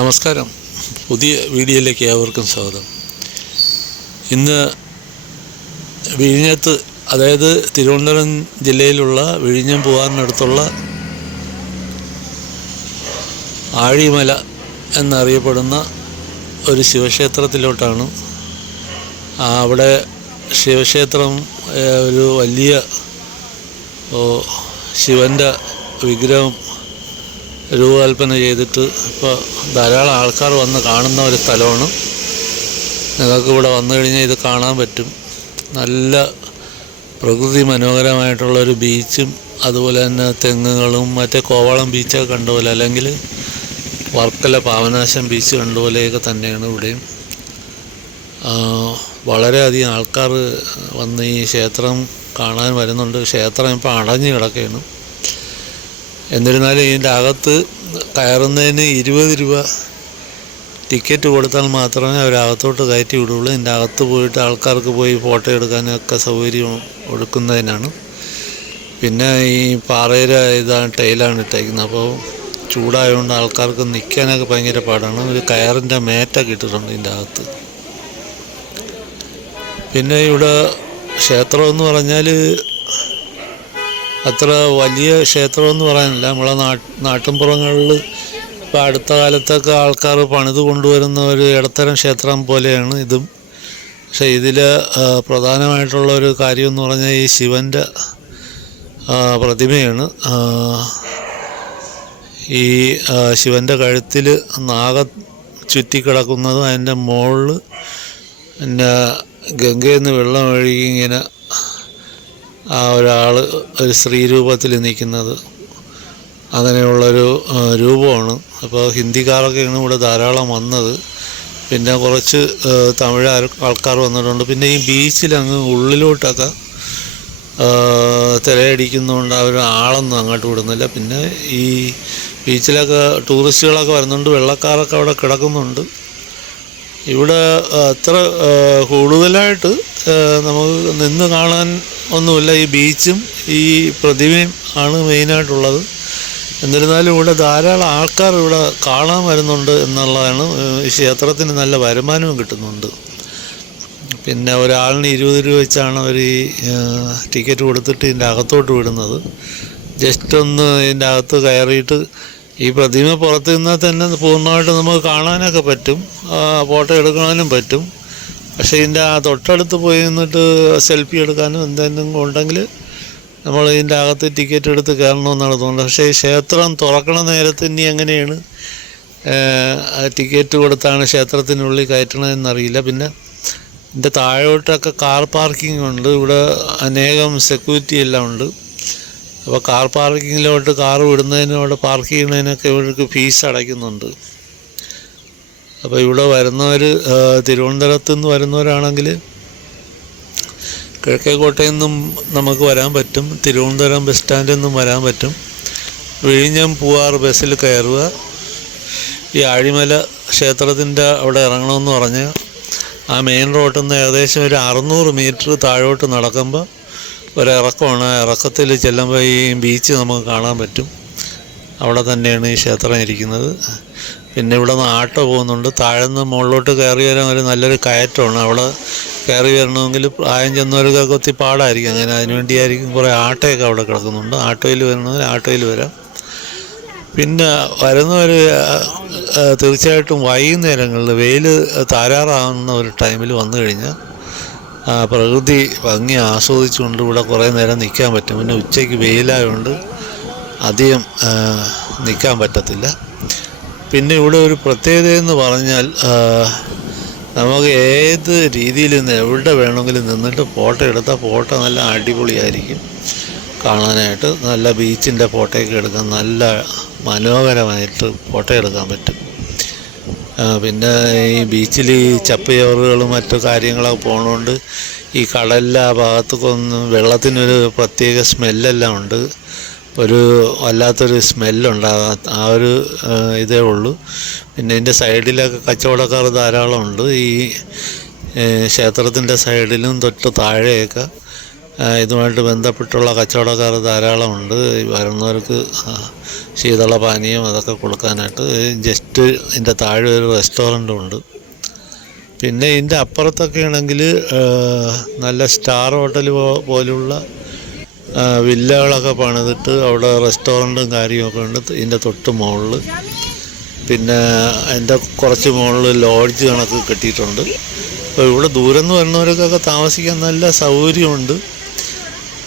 നമസ്കാരം. പുതിയ വീഡിയോയിലേക്ക് ഏവർക്കും സ്വാഗതം. ഇന്ന് വിഴിഞ്ഞത്ത്, അതായത് തിരുവനന്തപുരം ജില്ലയിലുള്ള വിഴിഞ്ഞം പൂവാറിനടുത്തുള്ള ആഴിമല എന്നറിയപ്പെടുന്ന ഒരു ശിവക്ഷേത്രത്തിലോട്ടാണ്. അവിടെ ശിവക്ഷേത്രം ഒരു വലിയ ശിവൻ്റെ വിഗ്രഹം രൂപകൽപ്പന ചെയ്തിട്ട് ഇപ്പോൾ ധാരാളം ആൾക്കാർ വന്ന് കാണുന്ന ഒരു സ്ഥലമാണ്. നിങ്ങൾക്ക് ഇവിടെ വന്നു കഴിഞ്ഞാൽ ഇത് കാണാൻ പറ്റും. നല്ല പ്രകൃതി മനോഹരമായിട്ടുള്ളൊരു ബീച്ചും അതുപോലെ തന്നെ തെങ്ങുകളും മറ്റേ കോവളം ബീച്ചൊക്കെ കണ്ടുപോലെ, അല്ലെങ്കിൽ വർക്കല പാവനാശം ബീച്ച് കണ്ടുപോലെയൊക്കെ തന്നെയാണ് ഇവിടെയും. വളരെയധികം ആൾക്കാർ വന്ന് ഈ ക്ഷേത്രം കാണാൻ വരുന്നുണ്ട്. ക്ഷേത്രം ഇപ്പോൾ അടഞ്ഞു കിടക്കുകയാണ്. എന്നിരുന്നാലും ഇതിൻ്റെ അകത്ത് കയറുന്നതിന് 20 രൂപ ടിക്കറ്റ് കൊടുത്താൽ മാത്രമേ അവരകത്തോട്ട് കയറ്റി വിടുകയുള്ളൂ. ഇതിൻ്റെ അകത്ത് പോയിട്ട് ആൾക്കാർക്ക് പോയി ഫോട്ടോ എടുക്കാനൊക്കെ സൗകര്യം കൊടുക്കുന്നതിനാണ്. പിന്നെ ഈ പാറയുടെ ടൈലാണ് ഇട്ടേക്കുന്നത്. അപ്പോൾ ചൂടായതുകൊണ്ട് ആൾക്കാർക്ക് നിൽക്കാനൊക്കെ ഭയങ്കര പാടാണ്. ഒരു കയറിൻ്റെ മേറ്റൊക്കെ ഇട്ടിട്ടുണ്ട് ഇതിൻ്റെ അകത്ത്. പിന്നെ ഇവിടെ ക്ഷേത്രമെന്ന് പറഞ്ഞാൽ അത്ര വലിയ ക്ഷേത്രമെന്ന് പറയാനില്ല. നമ്മളെ നാട്ടിൻപുറങ്ങളിൽ ഇപ്പോൾ അടുത്ത കാലത്തൊക്കെ ആൾക്കാർ പണിത് കൊണ്ടുവരുന്ന ഒരു ഇടത്തരം ക്ഷേത്രം പോലെയാണ് ഇതും. പക്ഷേ ഇതിൽ പ്രധാനമായിട്ടുള്ള ഒരു കാര്യം എന്ന് പറഞ്ഞാൽ ഈ ശിവൻ്റെ പ്രതിമയാണ്. ഈ ശിവൻ്റെ കഴുത്തിൽ നാഗം ചുറ്റിക്കിടക്കുന്നതും അതിൻ്റെ മുകളിൽ പിന്നെ ഗംഗയിൽ നിന്ന് വെള്ളം ഒഴുകി ഇങ്ങനെ ഒരാൾ ഒരു സ്ത്രീ രൂപത്തിൽ നിൽക്കുന്നത്, അങ്ങനെയുള്ളൊരു രൂപമാണ്. അപ്പോൾ ഹിന്ദിക്കാരൊക്കെയാണ് ഇവിടെ ധാരാളം വന്നത്. പിന്നെ കുറച്ച് തമിഴ് ആൾക്കാർ വന്നിട്ടുണ്ട്. പിന്നെ ഈ ബീച്ചിലങ്ങ് ഉള്ളിലോട്ടൊക്കെ തിരയടിക്കുന്നതുകൊണ്ട് അവർ ആളൊന്നും അങ്ങോട്ട് വിടുന്നില്ല. പിന്നെ ഈ ബീച്ചിലൊക്കെ ടൂറിസ്റ്റുകളൊക്കെ വരുന്നുണ്ട്, വെള്ളക്കാരൊക്കെ അവിടെ കിടക്കുന്നുണ്ട്. ഇവിടെ അത്ര കൂടുതലായിട്ട് നമുക്ക് നിന്ന് കാണാൻ ഒന്നുമില്ല. ഈ ബീച്ചും ഈ പ്രതിമയും ആണ് മെയിനായിട്ടുള്ളത്. എന്നിരുന്നാലും ഇവിടെ ധാരാളം ആൾക്കാർ ഇവിടെ കാണാൻ വരുന്നുണ്ട് എന്നുള്ളതാണ്. ഈ ക്ഷേത്രത്തിന് നല്ല വരുമാനവും കിട്ടുന്നുണ്ട്. പിന്നെ ഒരാളിന് 20 രൂപ വെച്ചാണ് അവർ ഈ ടിക്കറ്റ് കൊടുത്തിട്ട് ഇതിൻ്റെ അകത്തോട്ട് വിടുന്നത്. ജസ്റ്റ് ഒന്ന് ഇതിൻ്റെ അകത്ത് കയറിയിട്ട് ഈ പ്രതിമ പുറത്ത് നിന്നാൽ തന്നെ പൂർണ്ണമായിട്ട് നമുക്ക് കാണാനൊക്കെ പറ്റും, ഫോട്ടോ എടുക്കാനും പറ്റും. പക്ഷേ ഇതിൻ്റെ തൊട്ടടുത്ത് പോയി നിന്നിട്ട് സെൽഫി എടുക്കാനും എന്തെങ്കിലും ഉണ്ടെങ്കിൽ നമ്മൾ ഇതിൻ്റെ അകത്ത് ടിക്കറ്റ് എടുത്ത് കയറണമെന്നാണ് തോന്നുന്നത്. പക്ഷേ ഈ ക്ഷേത്രം തുറക്കണ നേരത്ത് ഇനി എങ്ങനെയാണ് ടിക്കറ്റ് കൊടുത്താണ് ക്ഷേത്രത്തിനുള്ളിൽ കയറ്റണമെന്നറിയില്ല. പിന്നെ ഇതിൻ്റെ താഴോട്ടൊക്കെ കാർ പാർക്കിംഗ് ഉണ്ട്. ഇവിടെ അനേകം സെക്യൂരിറ്റി എല്ലാം ഉണ്ട്. അപ്പോൾ കാർ പാർക്കിങ്ങിലോട്ട് കാർ വിടുന്നതിനും അവിടെ പാർക്ക് ചെയ്യുന്നതിനൊക്കെ ഇവർക്ക് ഫീസ് അടയ്ക്കുന്നുണ്ട്. അപ്പോൾ ഇവിടെ വരുന്നവർ തിരുവനന്തപുരത്തു നിന്ന് വരുന്നവരാണെങ്കിൽ കിഴക്കേക്കോട്ടയിൽ നിന്നും നമുക്ക് വരാൻ പറ്റും, തിരുവനന്തപുരം ബസ് സ്റ്റാൻഡിൽ നിന്നും വരാൻ പറ്റും. വിഴിഞ്ഞം പൂവാർ ബസ്സിൽ കയറുക. ഈ ആഴിമല ക്ഷേത്രത്തിൻ്റെ അവിടെ ഇറങ്ങണമെന്ന് പറഞ്ഞാൽ ആ മെയിൻ റോഡിൽ നിന്ന് ഏകദേശം ഒരു 600 മീറ്റർ താഴോട്ട് നടക്കുമ്പോൾ ഒരിറക്കമാണ്. ആ ഇറക്കത്തിൽ ചെല്ലുമ്പോൾ ഈ ബീച്ച് നമുക്ക് കാണാൻ പറ്റും. അവിടെ തന്നെയാണ് ഈ ക്ഷേത്രം ഇരിക്കുന്നത്. പിന്നെ ഇവിടെ നിന്ന് ആട്ടോ പോകുന്നുണ്ട്. താഴെ നിന്ന് മുകളിലോട്ട് കയറി വരാൻ ഒരു നല്ലൊരു കയറ്റമാണ്. അവിടെ കയറി വരണമെങ്കിൽ പ്രായം ചെന്നവർക്കൊക്കെ ഒത്തിരി പാടായിരിക്കും. അങ്ങനെ അതിനുവേണ്ടിയായിരിക്കും കുറേ ആട്ടോയൊക്കെ അവിടെ കിടക്കുന്നുണ്ട്. ആട്ടോയിൽ വരണമെങ്കിൽ ആട്ടോയിൽ വരാം. പിന്നെ വരുന്നവർ തീർച്ചയായിട്ടും വൈകുന്നേരങ്ങളിൽ വെയിൽ താരാറാകുന്ന ഒരു ടൈമിൽ വന്നു കഴിഞ്ഞാൽ പ്രകൃതി ഭംഗി ആസ്വദിച്ചുകൊണ്ട് ഇവിടെ കുറേ നേരം നിൽക്കാൻ പറ്റും. പിന്നെ ഉച്ചയ്ക്ക് വെയിലായതുകൊണ്ട് അധികം നിൽക്കാൻ പറ്റത്തില്ല. പിന്നെ ഇവിടെ ഒരു പ്രത്യേകതയെന്ന് പറഞ്ഞാൽ നമുക്ക് ഏത് രീതിയിൽ നിന്ന് എവിടെ വേണമെങ്കിലും നിന്നിട്ട് ഫോട്ടോ എടുത്താൽ ഫോട്ടോ നല്ല അടിപൊളിയായിരിക്കും കാണാനായിട്ട്. നല്ല ബീച്ചിൻ്റെ ഫോട്ടോയൊക്കെ എടുക്കാൻ നല്ല മനോഹരമായിട്ട് ഫോട്ടോ എടുക്കാൻ പറ്റും. പിന്നെ ഈ ബീച്ചിൽ ഈ ചപ്പുചവറുകളും മറ്റു കാര്യങ്ങളൊക്കെ പോകുന്നതുകൊണ്ട് ഈ കടലിലെ ആ ഭാഗത്തൊന്നും വെള്ളത്തിനൊരു പ്രത്യേക സ്മെല്ലെല്ലാം ഉണ്ട്. ഒരു വല്ലാത്തൊരു സ്മെല്ലുണ്ടാകാം, ആ ഒരു ഇതേ ഉള്ളൂ. പിന്നെ ഇതിൻ്റെ സൈഡിലൊക്കെ കച്ചവടക്കാർ ധാരാളമുണ്ട്. ഈ ക്ഷേത്രത്തിൻ്റെ സൈഡിലും തൊട്ട് താഴെയൊക്കെ ഇതുമായിട്ട് ബന്ധപ്പെട്ടുള്ള കച്ചവടക്കാർ ധാരാളമുണ്ട്. വരുന്നവർക്ക് ശീതള പാനീയം അതൊക്കെ കൊടുക്കാനായിട്ട്. ജസ്റ്റ് ഇതിൻ്റെ താഴെ ഒരു റെസ്റ്റോറൻറ്റും ഉണ്ട്. പിന്നെ ഇതിൻ്റെ അപ്പുറത്തൊക്കെ ആണെങ്കിൽ നല്ല സ്റ്റാർ ഹോട്ടൽ പോലുള്ള വില്ലകളൊക്കെ പണിതിട്ട് അവിടെ റെസ്റ്റോറൻറ്റും കാര്യമൊക്കെ ഉണ്ട് ഇതിൻ്റെ തൊട്ട് മുകളിൽ. പിന്നെ അതിൻ്റെ കുറച്ച് മുകളിൽ ലോഡ്ജ് കണക്ക് കെട്ടിയിട്ടുണ്ട്. അപ്പോൾ ഇവിടെ ദൂരം നിന്ന് വരുന്നവർക്കൊക്കെ താമസിക്കാൻ നല്ല സൗകര്യമുണ്ട്.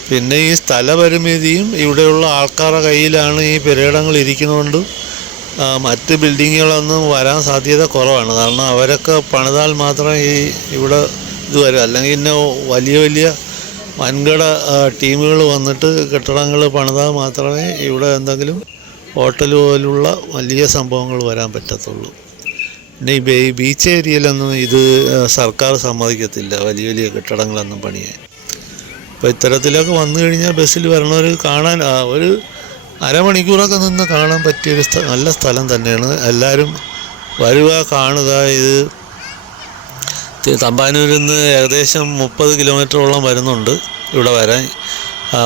പിന്നെ ഈ സ്ഥലപരിമിതിയും ഇവിടെയുള്ള ആൾക്കാരുടെ കയ്യിലാണ് ഈ പുരയിടങ്ങൾ ഇരിക്കുന്നതുകൊണ്ട് മറ്റ് ബിൽഡിങ്ങുകളൊന്നും വരാൻ സാധ്യത കുറവാണ്. കാരണം അവരൊക്കെ പണിതാൽ മാത്രമേ ഇവിടെ ഇത് വരും. അല്ലെങ്കിൽ പിന്നെ വലിയ വലിയ വൻകിട ടീമുകൾ വന്നിട്ട് കെട്ടിടങ്ങൾ പണിതാൽ മാത്രമേ ഇവിടെ എന്തെങ്കിലും ഹോട്ടൽ പോലുള്ള വലിയ സംഭവങ്ങൾ വരാൻ പറ്റത്തുള്ളൂ. പിന്നെ ഈ ബീച്ച് ഏരിയയിലൊന്നും ഇത് സർക്കാർ സമ്മതിക്കത്തില്ല വലിയ വലിയ കെട്ടിടങ്ങളൊന്നും പണിയാൻ. അപ്പോൾ ഇത്തരത്തിലൊക്കെ വന്നു കഴിഞ്ഞാൽ ബസ്സിൽ വരണവർ കാണാൻ ഒരു അരമണിക്കൂറൊക്കെ നിന്ന് കാണാൻ പറ്റിയൊരു നല്ല സ്ഥലം തന്നെയാണ്. എല്ലാവരും വരുക, കാണുക. ഇത് തമ്പാനൂരിൽ നിന്ന് ഏകദേശം 30 കിലോമീറ്ററോളം വരുന്നുണ്ട് ഇവിടെ വരാൻ.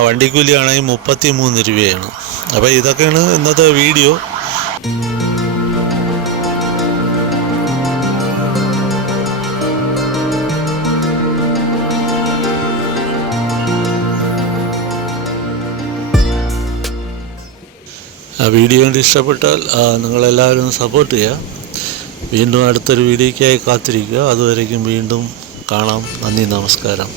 വണ്ടിക്കൂലിയാണെങ്കിൽ 33 രൂപയാണ്. അപ്പോൾ ഇതൊക്കെയാണ് ഇന്നത്തെ വീഡിയോ. വീഡിയോ കണ്ട് ഇഷ്ടപ്പെട്ടാൽ നിങ്ങളെല്ലാവരും സപ്പോർട്ട് ചെയ്യുക. വീണ്ടും അടുത്തൊരു വീഡിയോയ്ക്കായി കാത്തിരിക്കുക. അതുവരേക്കും വീണ്ടും കാണാം. നന്ദി, നമസ്കാരം.